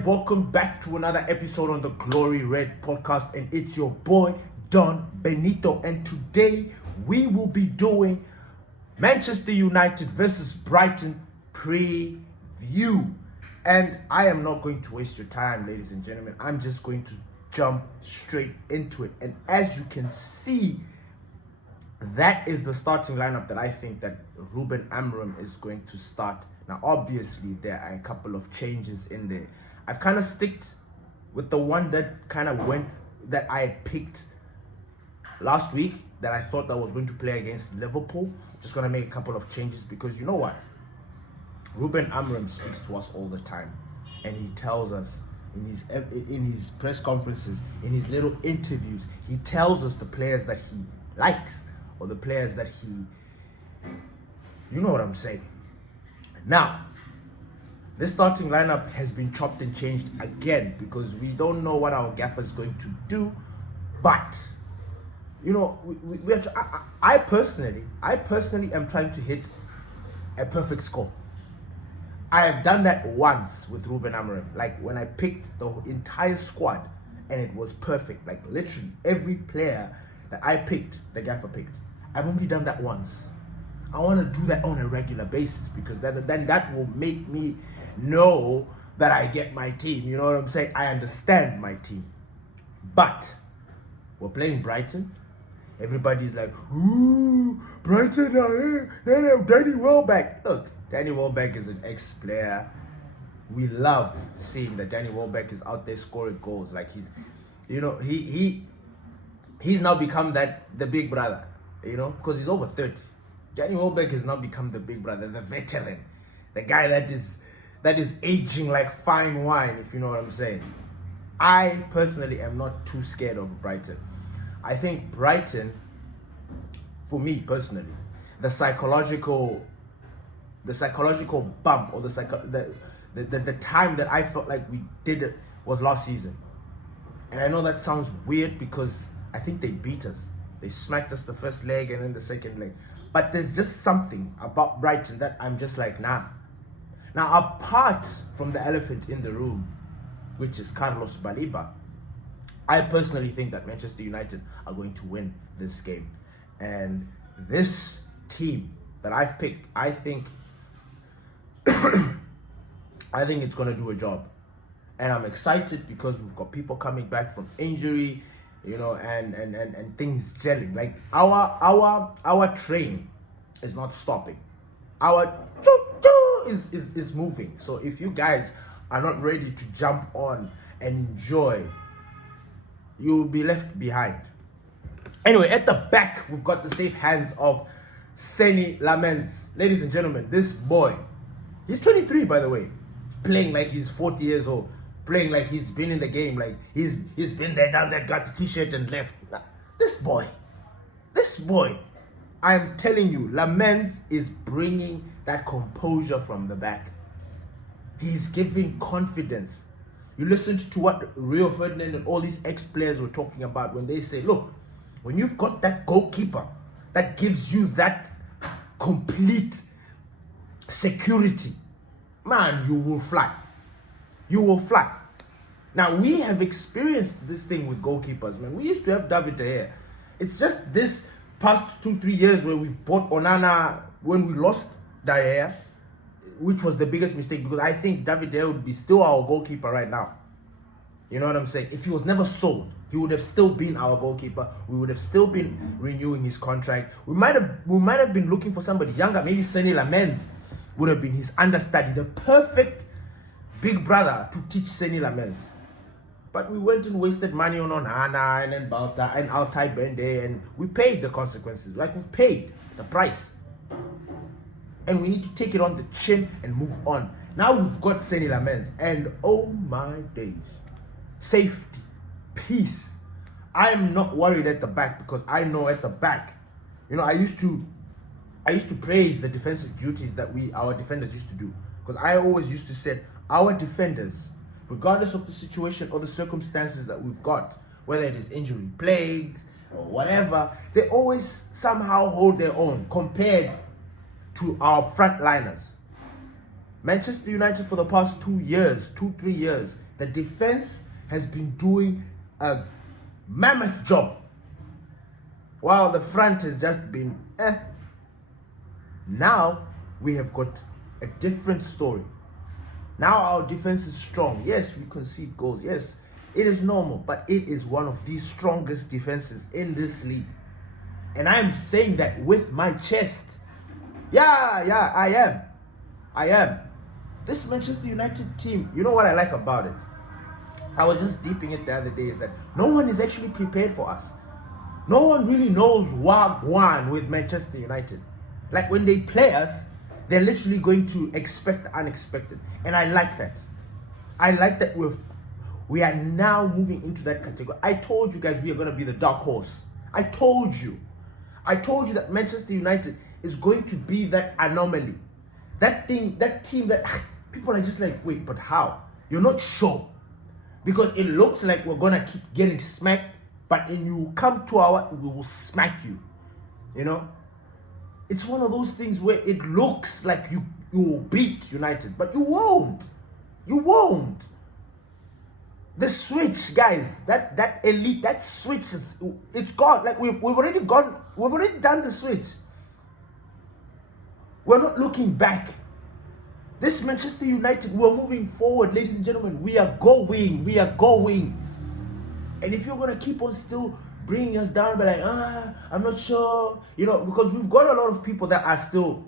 and welcome back to another episode on the Glory Red podcast, and it's your boy Don Benito, and today we will be doing Manchester United versus Brighton preview. And I am not going to waste your time, ladies and gentlemen. I'm just going to jump straight into it. And as you can see, that is the starting lineup that I think that Ruben Amorims is going to start. Now, obviously, there are a couple of changes in there. I've kind of sticked with the one that kind of went, that I had picked last week, that I thought that was going to play against Liverpool. Just going to make a couple of changes because you know what? Ruben Amorims speaks to us all the time, and he tells us in his press conferences, in his little interviews, he tells us the players that he likes or the players that he, you know what I'm saying. Now, this starting lineup has been chopped and changed again because we don't know what our gaffer is going to do. But you know, we have to, I personally am trying to hit a perfect score. I have done that once with Ruben Amorims, like when I picked the entire squad and it was perfect. Like literally every player that I picked, the gaffer picked. I've only done that once. I want to do that on a regular basis because then that will make me know that I get my team. You know what I'm saying? I understand my team. But we're playing Brighton. Everybody's like, ooh, Brighton are here. They have Danny Welbeck. Look, Danny Welbeck is an ex-player. We love seeing that Danny Welbeck is out there scoring goals. Like he's now become the big brother, you know, because he's over 30. Danny Welbeck has now become the big brother, the veteran, the guy that is aging like fine wine, if you know what I'm saying. I personally am not too scared of Brighton. I think Brighton, for me personally, the psychological bump or the time that I felt like we did it was last season. And I know that sounds weird because I think they beat us. They smacked us the first leg and then the second leg. But there's just something about Brighton that I'm just like, nah. Now, apart from the elephant in the room, which is Carlos Baleba, I personally think that Manchester United are going to win this game. And this team that I've picked, I think it's going to do a job. And I'm excited because we've got people coming back from injury, you know, and things gelling. Like our train is not stopping. Our is moving. So if you guys are not ready to jump on and enjoy, you will be left behind. Anyway, at the back, we've got the safe hands of Seny Lamens. Ladies and gentlemen, this boy, he's 23 by the way, playing like he's 40 years old. Playing like he's been in the game, like he's been there, done that, got the t-shirt and left. This boy, I'm telling you, Lamens is bringing that composure from the back. He's giving confidence. You listened to what Rio Ferdinand and all these ex-players were talking about when they say, look, when you've got that goalkeeper that gives you that complete security, man, you will fly. You will fly. Now, we have experienced this thing with goalkeepers, man. We used to have David De Gea. It's just this past 2-3 years where we bought Onana when we lost De Gea, which was the biggest mistake because I think David De Gea would be still our goalkeeper right now. You know what I'm saying? If he was never sold, he would have still been our goalkeeper. We would have still been renewing his contract. We might have been looking for somebody younger. Maybe Seny Lamens would have been his understudy, the perfect big brother to teach Seny Lamens. But we went and wasted money on Onana and then Balta and Altai Bende, and we paid the consequences. Like, we've paid the price. And we need to take it on the chin and move on. Now we've got Seny Lamens, and oh my days. Safety, peace. I am not worried at the back because I know at the back, you know, I used to praise the defensive duties that our defenders used to do. Because I always used to say, our defenders, regardless of the situation or the circumstances that we've got, whether it is injury plagued or whatever, they always somehow hold their own compared to our frontliners. Manchester United for the past 2 years, 2-3 years, The defense has been doing a mammoth job, while the front has just been Now we have got a different story. Now our defense is strong. Yes, we concede goals. Yes, it is normal, but it is one of the strongest defenses in this league. And I am saying that with my chest. Yeah, I am. This Manchester United team, you know what I like about it? I was just deeping it the other day, is that no one is actually prepared for us. No one really knows Wagwan with Manchester United. Like when they play us, they're literally going to expect the unexpected. And I like that. I like that we are now moving into that category. I told you guys we are going to be the dark horse. I told you that Manchester United is going to be that anomaly. That team that people are just like, wait, but how? You're not sure. Because it looks like we're going to keep getting smacked, but when you come to we will smack you. You know? It's one of those things where it looks like you will beat United, but you won't. You won't. The switch, guys, that elite, that switch it's gone. Like we've already done the switch. We're not looking back. This Manchester United, we're moving forward, ladies and gentlemen. We are going. And if you're gonna keep on still bringing us down, but like, I'm not sure, because we've got a lot of people that are still,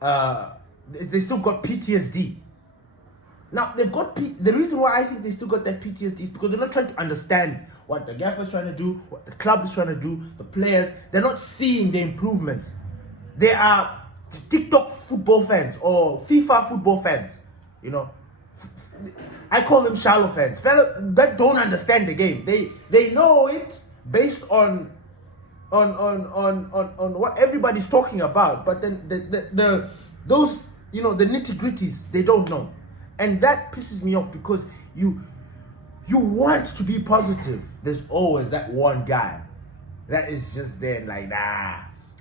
they still got PTSD. Now, the reason why I think they still got that PTSD is because they're not trying to understand what the gaffer's trying to do, what the club is trying to do, the players. They're not seeing the improvements. They are TikTok football fans or FIFA football fans, I call them shallow fans, that don't understand the game. They know it based on what everybody's talking about, but then those the nitty-gritties they don't know. And that pisses me off, because you want to be positive. There's always that one guy that is just there like,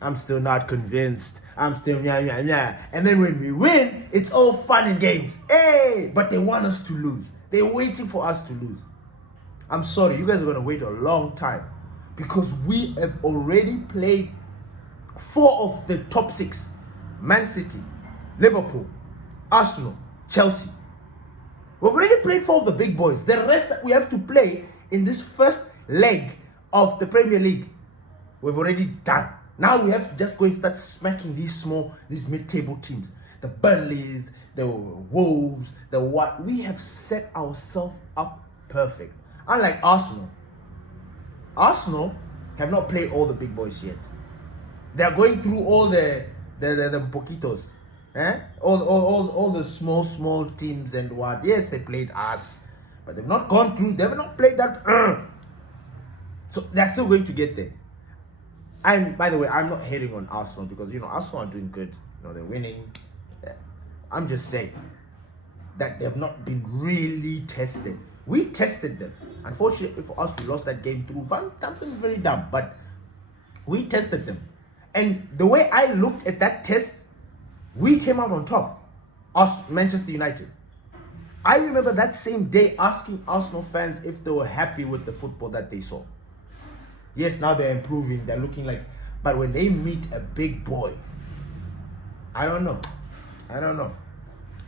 I'm still not convinced. I'm still nya. And then when we win, it's all fun and games. Hey, but they want us to lose. They're waiting for us to lose. I'm sorry, you guys are going to wait a long time, because we have already played 4 of the top 6. Man City, Liverpool, Arsenal, Chelsea. We've already played 4 of the big boys. The rest that we have to play in this first leg of the Premier League, we've already done. Now we have to just go and start smacking these mid-table teams. The Burnleys, the Wolves, the what. We have set ourselves up perfect. Unlike Arsenal. Arsenal have not played all the big boys yet. They are going through all the poquitos. All the small teams and what. Yes, they played us, but they've not gone through. They've not played that. So they're still going to get there. And by the way, I'm not hating on Arsenal, because Arsenal are doing good. They're winning. I'm just saying that they've not been really tested. We tested them. Unfortunately for us, we lost that game through something very dumb, but we tested them. And the way I looked at that test, we came out on top. Us, Manchester United. I remember that same day asking Arsenal fans if they were happy with the football that they saw. Yes, now they're improving. They're looking like... But when they meet a big boy, I don't know.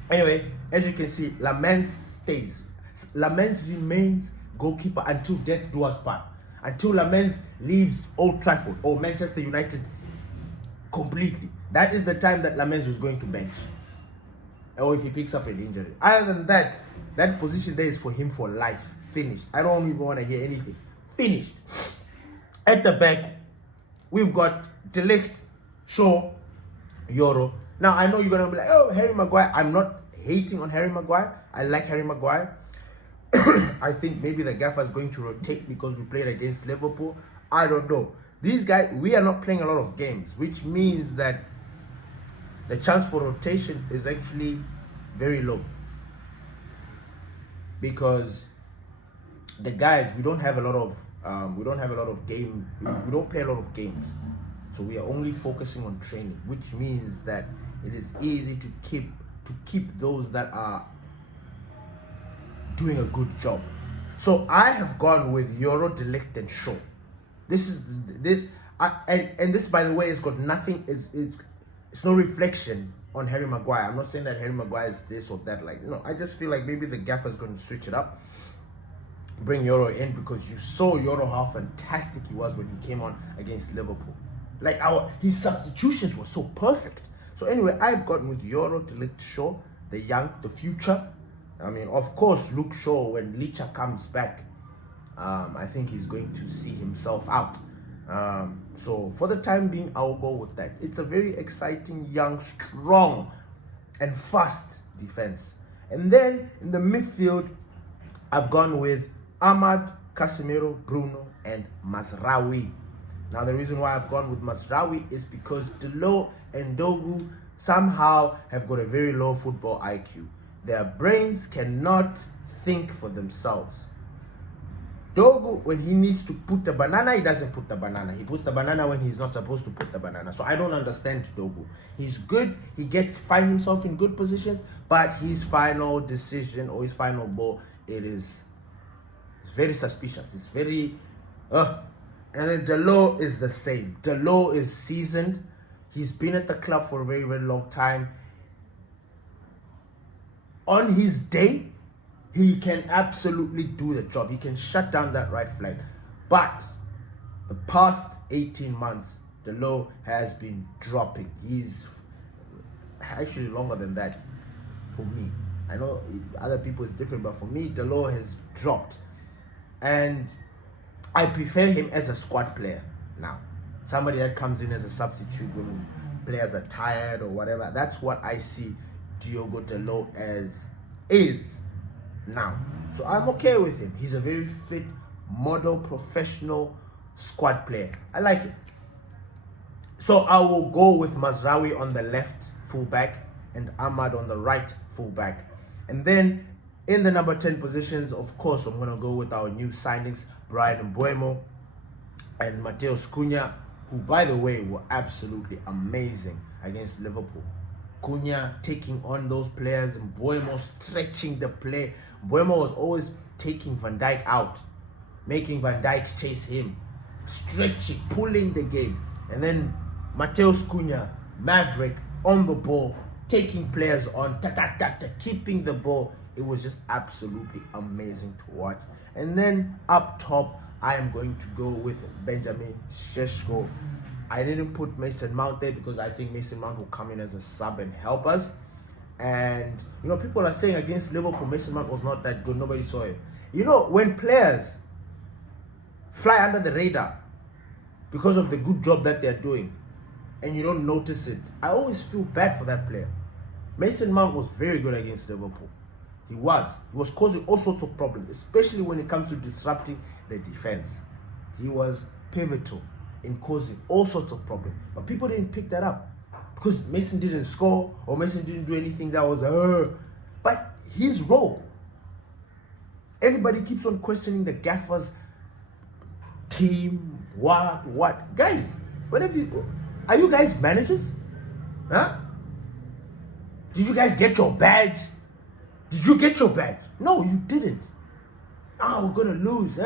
Anyway, as you can see, Lamens stays. Lamens remains goalkeeper until death do us part. Until Lamens leaves Old Trafford or Manchester United completely. That is the time that Lamens was going to bench. Or if he picks up an injury. Other than that, that position there is for him for life. Finished. I don't even want to hear anything. Finished. At the back, we've got De Ligt, Shaw, Euro. Now, I know you're going to be like, oh, Harry Maguire. I'm not hating on Harry Maguire. I like Harry Maguire. I think maybe the gaffer is going to rotate because we played against Liverpool. I don't know. These guys, we are not playing a lot of games, which means that the chance for rotation is actually very low. Because the guys, we don't have a lot of game. We don't play a lot of games, so we are only focusing on training, which means that it is easy to keep those that are doing a good job. So I have gone with Euro, Delict, and Shaw. And this, by the way, has got nothing. It's no reflection on Harry Maguire. I'm not saying that Harry Maguire is this or that. Like, no, I just feel like maybe the gaffer's going to switch it up, bring Euro in, because you saw Euro how fantastic he was when he came on against Liverpool. Like, his substitutions were so perfect. So anyway, I've gotten with Euro, Delict, Shaw, the young, the future. I mean, of course, Luke Shaw, when Licha comes back, I think he's going to see himself out. So for the time being, I'll go with that. It's a very exciting, young, strong, and fast defense. And then in the midfield, I've gone with Ahmad, Casemiro, Bruno, and Mazraoui. Now, the reason why I've gone with Mazraoui is because Delo and Dogu somehow have got a very low football IQ. Their brains cannot think for themselves. Dogu, when he needs to put the banana, he doesn't put the banana. He puts the banana when he's not supposed to put the banana. So I don't understand Dogu. He's good. He finds himself in good positions, but his final decision or his final ball, it's very suspicious. It's very... And then Delo is the same. Delo is seasoned. He's been at the club for a very, very long time. On his day, he can absolutely do the job. He can shut down that right flank. But the past 18 months, Delo has been dropping. He's actually longer than that for me. I know other people is different, but for me, Delo has dropped. And I prefer him as a squad player now. Somebody that comes in as a substitute when players are tired or whatever. That's what I see Diogo Delo as is now. So I'm okay with him. He's a very fit, model, professional squad player. I like it. So I will go with Mazraoui on the left fullback and Ahmad on the right fullback. And then in the number 10 positions, of course, I'm going to go with our new signings, Brian Mbeumo and Mateus Cunha, who, by the way, were absolutely amazing against Liverpool. Cunha taking on those players, and Mbeumo stretching the play. Mbeumo was always taking Van Dijk out, making Van Dijk chase him, stretching, pulling the game. And then Mateus Cunha, Maverick, on the ball, taking players on, keeping the ball. It was just absolutely amazing to watch. And then up top, I am going to go with Benjamin Šeško. I didn't put Mason Mount there because I think Mason Mount will come in as a sub and help us. And, people are saying against Liverpool, Mason Mount was not that good. Nobody saw it. When players fly under the radar because of the good job that they're doing and you don't notice it, I always feel bad for that player. Mason Mount was very good against Liverpool. He was causing all sorts of problems, especially when it comes to disrupting the defense. He was pivotal in causing all sorts of problems. But people didn't pick that up because Mason didn't score or Mason didn't do anything that was But his role, everybody keeps on questioning the gaffer's team, what? Guys, are you guys managers? Huh? Did you guys get your badge? Did you get your badge? No, you didn't. We're going to lose.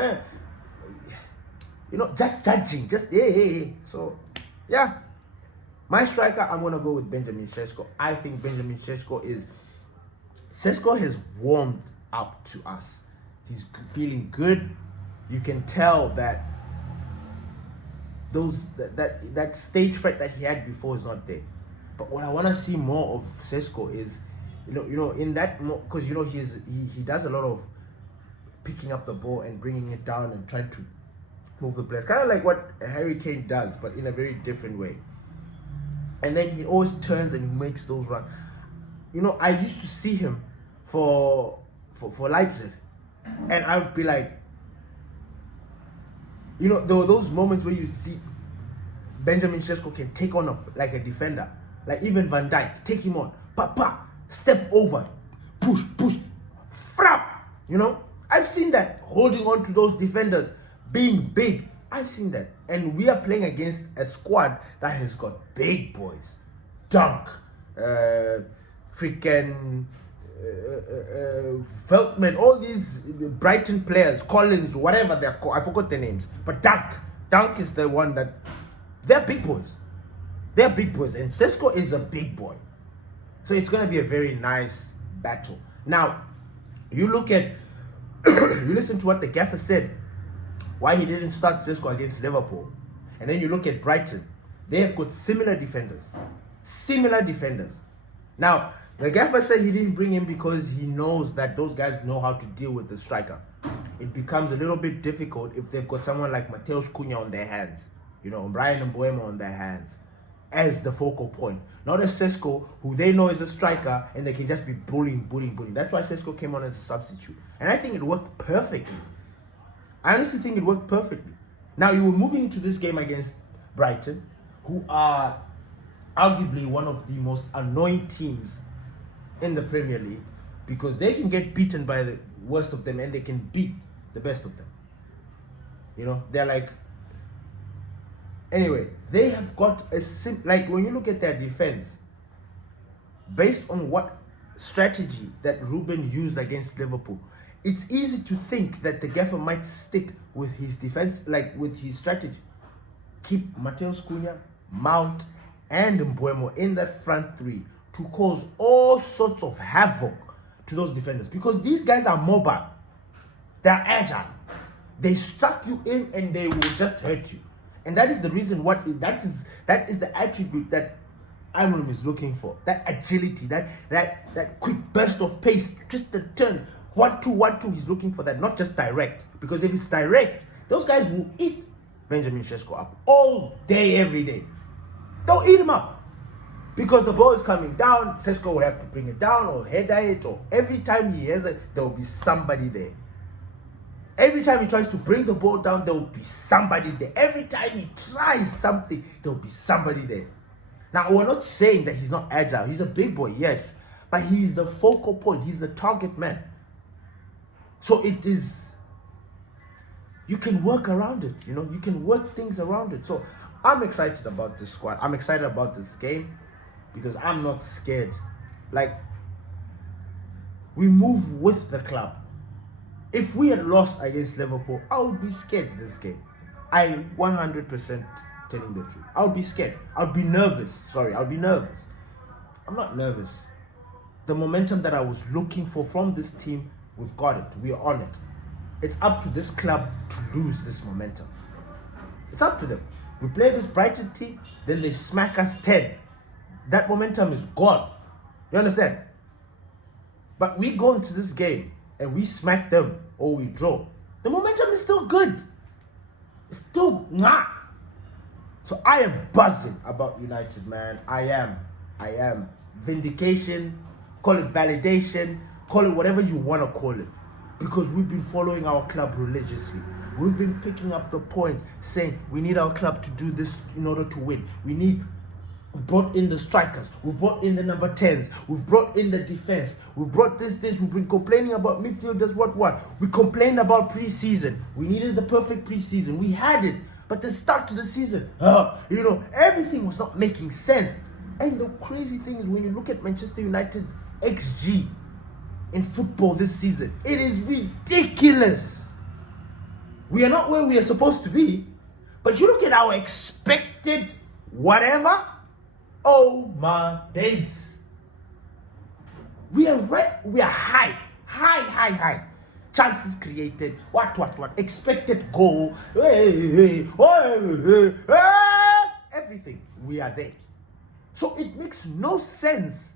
Just judging. So, yeah. My striker, I'm going to go with Benjamin Šeško. I think Benjamin Šeško has warmed up to us. He's feeling good. You can tell that that stage fright that he had before is not there. But what I want to see more of Šeško is, in that, because he does a lot of picking up the ball and bringing it down and trying to move the players, kind of like what Harry Kane does, but in a very different way. And then he always turns and he makes those runs. I used to see him for Leipzig, and I would be like, there were those moments where you see Benjamin Šeško can take on a defender, like even Van Dijk, take him on, step over, push, frap. I've seen that, holding on to those defenders, being big. I've seen that. And we are playing against a squad that has got big boys. Dunk, freaking Veltman, all these Brighton players, Collins, whatever they're called, I forgot their names. But Dunk is the one that, they're big boys. They're big boys, and Šeško is a big boy. So it's going to be a very nice battle. Now, you look at, you listen to what the gaffer said, why he didn't start Šeško against Liverpool. And then you look at Brighton. They have got similar defenders. Similar defenders. Now, the gaffer said he didn't bring him because he knows that those guys know how to deal with the striker. It becomes a little bit difficult if they've got someone like Mateus Cunha on their hands. You know, Brian Amorims on their hands as the focal point. Not a Šeško, who they know is a striker, and they can just be bullying. That's why Šeško came on as a substitute. And I think it worked perfectly. I honestly think it worked perfectly. Now, you were moving into this game against Brighton, who are arguably one of the most annoying teams in the Premier League, because they can get beaten by the worst of them and they can beat the best of them. You know, they're like... Anyway, they have got a like when you look at their defense, based on what strategy that Ruben used against Liverpool, it's easy to think that the gaffer might stick with his defense, like with his strategy. Keep Mateus Cunha, Mount, and Mbeumo in that front three to cause all sorts of havoc to those defenders, because these guys are mobile, they're agile, they struck you in and they will just hurt you. And that is the reason that is the attribute that Amorim is looking for. That agility, that quick burst of pace, just the turn, 1-2, he's looking for that, not just direct. Because if it's direct, those guys will eat Benjamin Šeško up all day, every day. They'll eat him up. Because the ball is coming down, Šeško will have to bring it down or header it, or every time he has it, there will be somebody there. Every time he tries to bring the ball down, there will be somebody there. Every time he tries something, there will be somebody there. Now, we're not saying that he's not agile. He's a big boy, yes. But he's the focal point. He's the target man. So it is... You can work around it, you know. You can work things around it. So I'm excited about this squad. I'm excited about this game because I'm not scared. Like, we move with the club. If we had lost against Liverpool, I would be scared this game. I 100% telling the truth. I would be scared. I would be nervous. Sorry, I would be nervous. I'm not nervous. The momentum that I was looking for from this team, we've got it. We are on it. It's up to this club to lose this momentum. It's up to them. We play this Brighton team, then they smack us 10. That momentum is gone. You understand? But we go into this game and we smack them or we draw. The momentum is still good. It's still nah. So I am buzzing about United, man. I am. Vindication, call it validation, call it whatever you want to call it. Because we've been following our club religiously. We've been picking up the points, saying we need our club to do this in order to win. We brought in the strikers. We've brought in the number 10s. We've brought in the defense. We've brought this. We've been complaining about midfielders, what. We complained about preseason. We needed the perfect preseason. We had it. But the start to the season, everything was not making sense. And the crazy thing is when you look at Manchester United's XG in football this season, it is ridiculous. We are not where we are supposed to be. But you look at our expected whatever. Oh my days. We are high. Chances created. What. Expected goal. Everything. We are there. So it makes no sense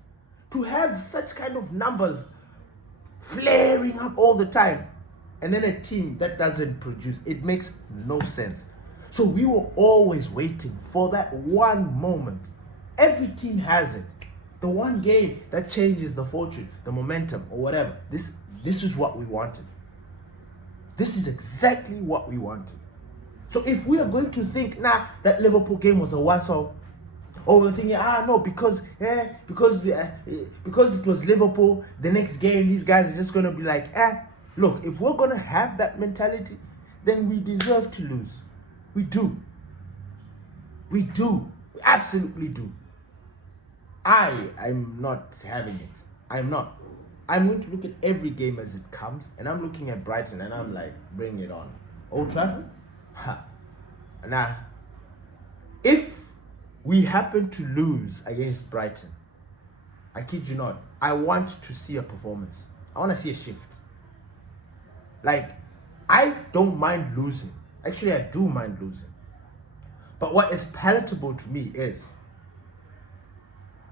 to have such kind of numbers flaring up all the time. And then a team that doesn't produce. It makes no sense. So we were always waiting for that one moment. Every team has it. The one game that changes the fortune, the momentum, or whatever. This is what we wanted. This is exactly what we wanted. So if we are going to think, that Liverpool game was a once-off, or we're thinking, because it was Liverpool, the next game, these guys are just going to be like, look, if we're going to have that mentality, then we deserve to lose. We do. We absolutely do. I'm not having it. I'm not. I'm going to look at every game as it comes, and I'm looking at Brighton, and I'm like, bring it on. Old Trafford? Ha. Now, if we happen to lose against Brighton, I kid you not, I want to see a performance. I want to see a shift. Like, I don't mind losing. Actually, I do mind losing. But what is palatable to me is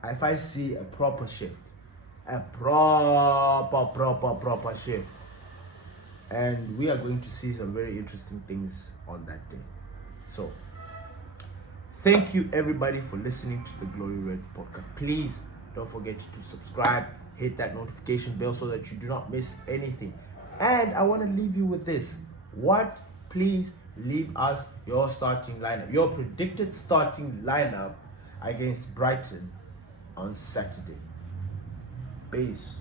if I see a proper shift. A proper shift. And we are going to see some very interesting things on that day. So, thank you everybody for listening to the Glory Red podcast. Please don't forget to subscribe, hit that notification bell so that you do not miss anything. And I want to leave you with this. Please leave us your starting lineup, your predicted starting lineup against Brighton on Saturday. Peace.